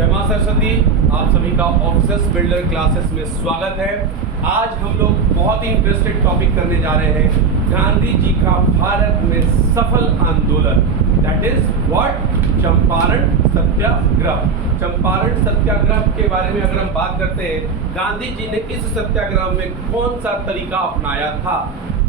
जय मां सरस्वती। आप सभी का ऑफिसर्स बिल्डर क्लासेस में स्वागत है। आज हम लोग बहुत ही इंटरेस्टेड टॉपिक करने जा रहे हैं, गांधी जी का भारत में सफल आंदोलन, दैट इज व्हाट, चंपारण सत्याग्रह। चंपारण सत्याग्रह के बारे में अगर हम बात करते हैं, गांधी जी ने इस सत्याग्रह में कौन सा तरीका अपनाया था।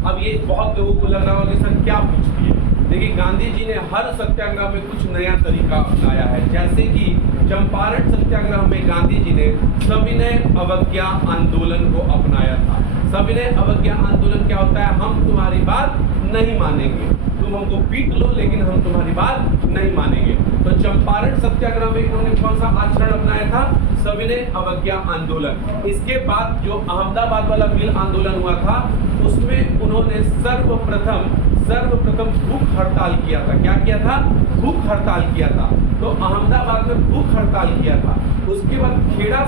अब ये बहुत लोगों को लग रहा होगा कि सर क्या पूछती है। देखिए, गांधी जी ने हर सत्याग्रह में कुछ नया तरीका अपनाया है। जैसे कि चंपारण सत्याग्रह में गांधी जी ने सविनय अवज्ञा आंदोलन को अपनाया था। सविनय अवज्ञा आंदोलन क्या होता है? हम तुम्हारी बात नहीं मानेंगे, तुम हमको पीट लो लेकिन हम तुम्हारी बात नहीं मानेंगे। तो चंपारण सत्याग्रह में इन्होंने कौन सा आचरण अपनाया था? सविनय अवज्ञा आंदोलन। इसके बाद जो अहमदाबाद वाला मिल आंदोलन हुआ था, उसमें उन्होंने सर्वप्रथम भूख हड़ताल किया था। क्या किया था? भूख हड़ताल किया था। तो अहमदाबाद में भूख हड़ताल किया था। उसके बाद खेड़ा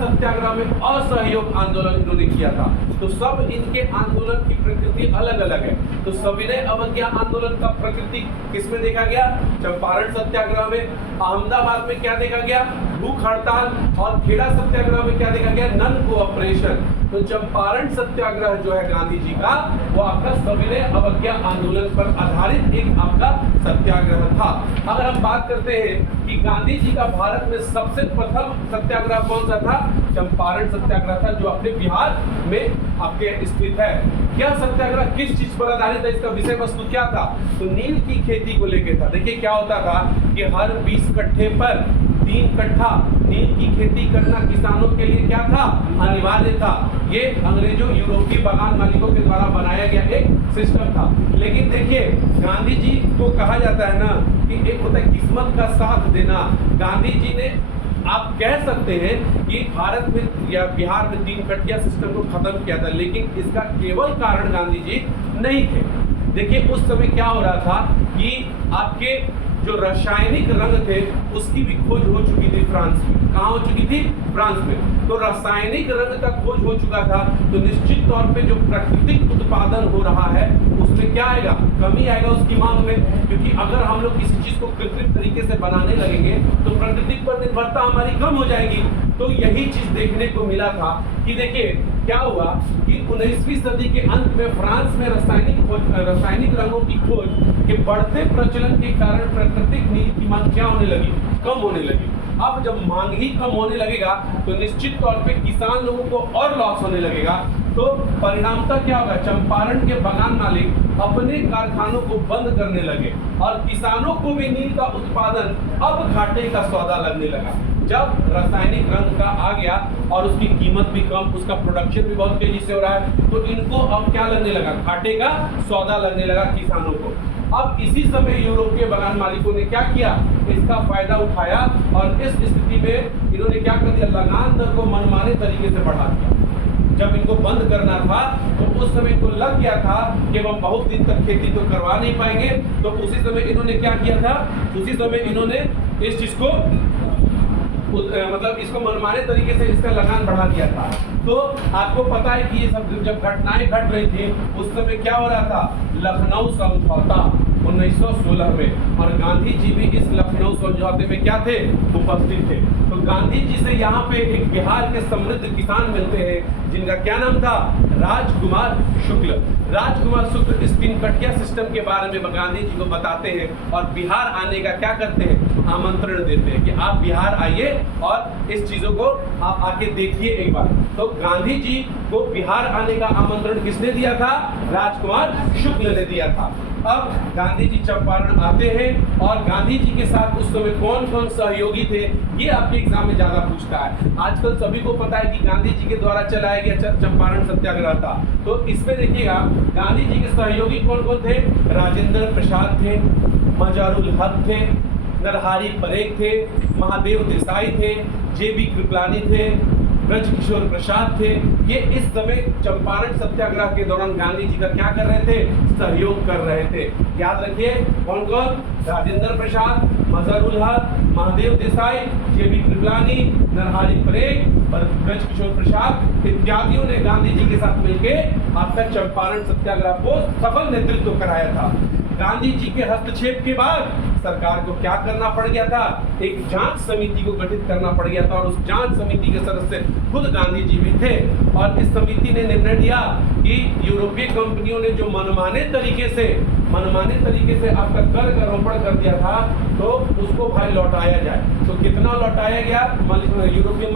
सत्याग्रह में असहयोग आंदोलन इन्होंने किया था। तो सब इनके आंदोलन की प्रकृति अलग अलग है। तो सविनय अवज्ञा आंदोलन का प्रकृति किसमें देखा गया? चंपारण सत्याग्रह में। अहमदाबाद में क्या देखा गया? भूख हड़ताल। और खेड़ा सत्याग्रह में क्या देखा गया? Non cooperation. तो चंपारण सत्याग्रह जो है गांधी जी का, वो आपका सविनय अवज्ञा आंदोलन पर आधारित एक आपका सत्याग्रह था। अगर हम बात करते हैं कि गांधी जी का भारत में सबसे प्रथम सत्याग्रह कौन सा था? चंपारण सत्याग्रह था, जो अपने बिहार में आपके स्थित है। क्या सत्याग्रह किस चीज पर आधारित है? इसका विषय वस्तु क्या था? तो नील की खेती को लेकर था। देखिए क्या होता था कि हर 20 कट्ठे पर 3 कट्ठा नील की खेती करना किसानों के लिए क्या था? अनिवार्य था। ये अंग्रेजों यूरोपीय बागान मालिकों के द्वारा बनाया गया एक सिस्टम था। लेकिन देखिए, गांधी जी को कहा जाता है ना कि एक होता है किस्मत का साथ देना। गांधी जी ने, आप कह सकते हैं कि भारत में या बिहार में 3 कट्ठिया सिस्टम को खत्म किया था, लेकिन इसका केवल कारण गांधी जी नहीं थे। देखिए उस समय क्या हो रहा था कि आपके जो रासायनिक रंग थे उसकी भी खोज हो चुकी थी फ्रांस में। कहाँ हो चुकी थी? फ्रांस में। तो रासायनिक रंग का खोज हो चुका था, तो निश्चित तौर पे जो प्राकृतिक उत्पादन हो रहा है उसमें क्या आएगा? कमी आएगा उसकी मांग में। क्योंकि अगर हम लोग किसी चीज को कृत्रिम तरीके से बनाने लगेंगे तो प्राकृतिक पर निर्भरता हमारी कम हो जाएगी। तो यही चीज देखने को मिला था कि देखिए क्या हुआ कि 19वीं सदी के अंत में फ्रांस में रासायनिक रंगों की खोज के बढ़ते प्रचलन के कारण प्राकृतिक नील की मांग क्या होने लगी? कम होने लगी। अब जब मांग ही कम होने लगेगा तो निश्चित तौर पे किसान लोगों को और लॉस होने लगेगा। तो परिणामतः क्या होगा? चंपारण के बागान मालिक अपने कारखानों को बंद करने लगे और किसानों को भी नील का उत्पादन अब घाटे का सौदा लगने लगा। जब रासायनिक रंग का आ गया और उसकी कीमत भी कम, उसका प्रोडक्शन भी बहुत तेजी से हो रहा है, तो इनको अब क्या लगने लगा? घाटे का सौदा लगने लगा किसानों को। अब इसी समय यूरोपीय बागान मालिकों ने क्या किया? इसका फायदा उठाया और इस स्थिति में इन्होंने क्या कर दिया? लगान दर को मनमाने तरीके से बढ़ा दिया। जब इनको बंद करना था तो उस समय इनको लग गया था कि हम बहुत दिन तक खेती तो करवा नहीं पाएंगे, तो उसी समय इन्होंने क्या किया था? उसी समय इन्होंने इस चीज को मतलब इसको मनमाने तरीके से इसका लगान बढ़ा दिया था। तो आपको पता है कि ये सब जब घटनाएं घट रही थी उस समय क्या हो रहा था? लखनऊ समझौता 1916 में, और गांधी जी भी इस लखनऊ समझौते में क्या थे? उपस्थित थे। तो गांधी जी से यहाँ पे एक बिहार के समृद्ध किसान मिलते हैं जिनका क्या नाम था? राजकुमार शुक्ल। राजकुमार शुक्ल इस 3 कट्ठिया सिस्टम के बारे में गांधी जी को बताते हैं और बिहार आने का क्या करते हैं? आमंत्रण देते हैं कि आप बिहार आइए और इस चीजों को आप आके देखिए एक बार। तो गांधी जी को बिहार आने का आमंत्रण किसने दिया था? राजकुमार शुक्ल ने दिया था। अब गांधी जी चंपारण आते हैं और गांधी जी के साथ उस समय कौन कौन सहयोगी थे, ये आपके एग्जाम में ज्यादा पूछता है। आजकल सभी को पता है कि गांधी जी के द्वारा चलाया गया चंपारण सत्याग्रह था। तो इसमें देखिएगा गांधी जी के सहयोगी कौन कौन थे? राजेंद्र प्रसाद थे, मजारुल हक थे, नरहरि परेख थे, महादेव देसाई थे, जेबी कृपलानी थे, ब्रजकिशोर प्रसाद थे। ये इस समय चंपारण सत्याग्रह के दौरान गांधी जी का क्या कर रहे थे? सहयोग कर रहे थे। याद रखिए कौन कौन? राजेंद्र प्रसाद, मजहरुल हक, महादेव देसाई, जेबी कृपलानी, नरहरि परेख, ब्रजकिशोर प्रसाद इत्यादियों ने गांधी जी के साथ मिलकर आपका चंपारण सत्याग्रह को सफल नेतृत्व कराया था। गांधी जी के हस्तक्षेप के बाद सरकार को क्या करना पड़ गया था, एक जांच समिति को गठित करना पड़ गया था और उस जांच समिति के सदस्य खुद गांधी जी भी थे। और इस समिति ने निर्णय लिया कि यूरोपीय कंपनियों ने जो मनमाने तरीके से आपका कर का आरोपण कर दिया था तो उसको भाई लौटाया जाए। तो कितना लौटाया गया यूरोपीय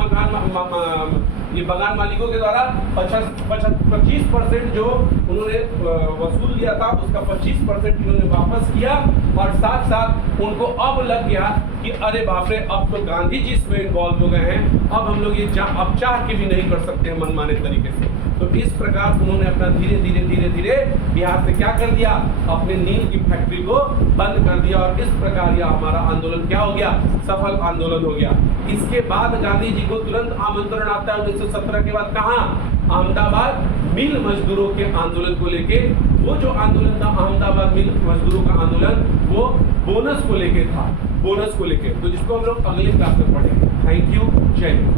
ये बगान मालिकों के द्वारा 25% जो उन्होंने वसूल लिया था उसका 25% उन्होंने वापस किया और साथ साथ उनको अब लग गया कि अरे बाप रे, अब तो गांधी जी इसमें इन्वॉल्व हो गए हैं, अब हम लोग ये अब चाह के भी नहीं कर सकते हैं मनमाने तरीके से। तो इस प्रकार उन्होंने अपना धीरे धीरे बिहार से क्या कर दिया, अपने नील की फैक्ट्री को बंद कर दिया और इस प्रकार यह हमारा आंदोलन क्या हो गया, सफल आंदोलन हो गया। इसके बाद गांधी जी को तुरंत आमंत्रण आता है 1917 के बाद, कहाँ, अहमदाबाद मिल मजदूरों के आंदोलन को लेके। वो जो आंदोलन था अहमदाबाद मिल मजदूरों का आंदोलन, वो बोनस को लेके था, बोनस को लेके, तो जिसको हम लोग अगले क्लास में पढ़ेंगे। थैंक यू, जय हिंद।